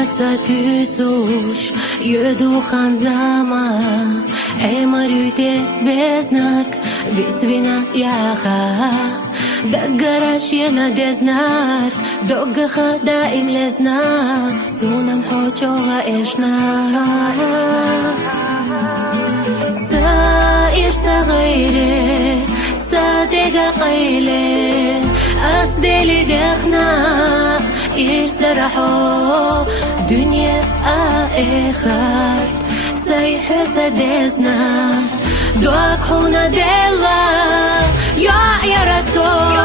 Tysås Jöduchan zama Emarute veznark Visvina yaha Daggarash yena deznar Doggacha daim leznak Sunam hochoga eshnak Sair sagayre Sadega qayle Asdeli dekhna إستراحوا دنيا آخرت سيحة دزنا دوك هنا دلا يا رسول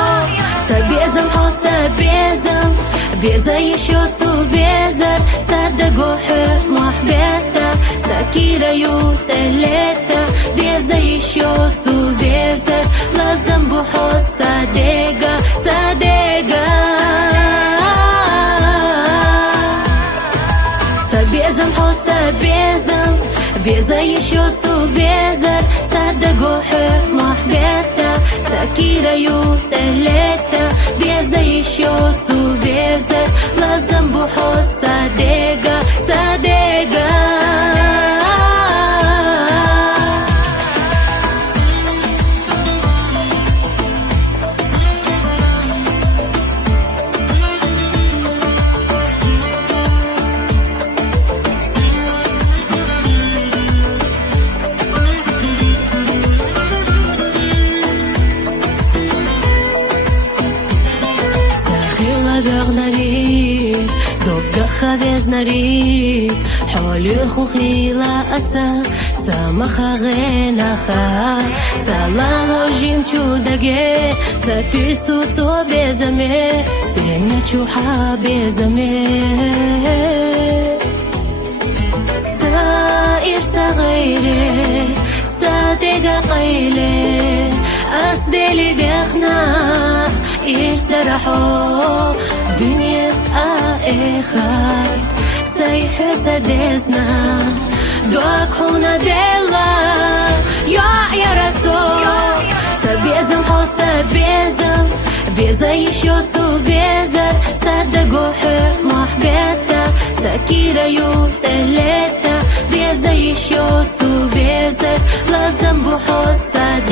سبيزم حو سبيزم بيزا يشوتو بيزر صدقو محبتا سكيرة يوتلتا بيزا يشوتو بيزر لازم بحو صدقا Безам хоса безам Беза ещё безар Саддагу محبتا سكيرة يوتلتا Беза ещё безар لازم بحو صدقا بغنريد دوغا خبز نريد حولي خوخي لا أسا سامخا غينخا سالالو جيم چودگه ستيسو تو بزمي سنة چوحا بزمي سائر صغيري صادقة قيلي أسدلي دخنا استراحوا دنيا آخرت سيحة دزنا دوك هنا دلا يا رسول سبيزم حو سبيزم بيزا يشوتو بيزر صدقو محبتا سكيرة يوتلتا بيزا يشوتو بيزر لازم بحو صدقا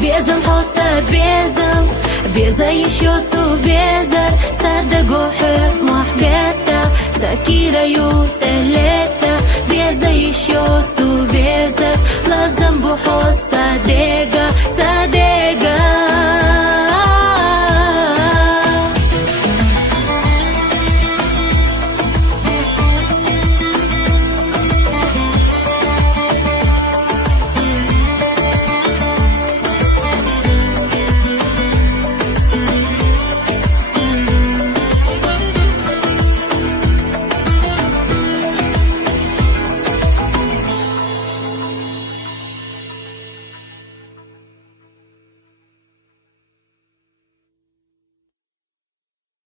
Безам хоса безам Беза ещё безар Саддагу محبتا سكيرة يوتلتا Беза ещё безар لازم بحو صدقا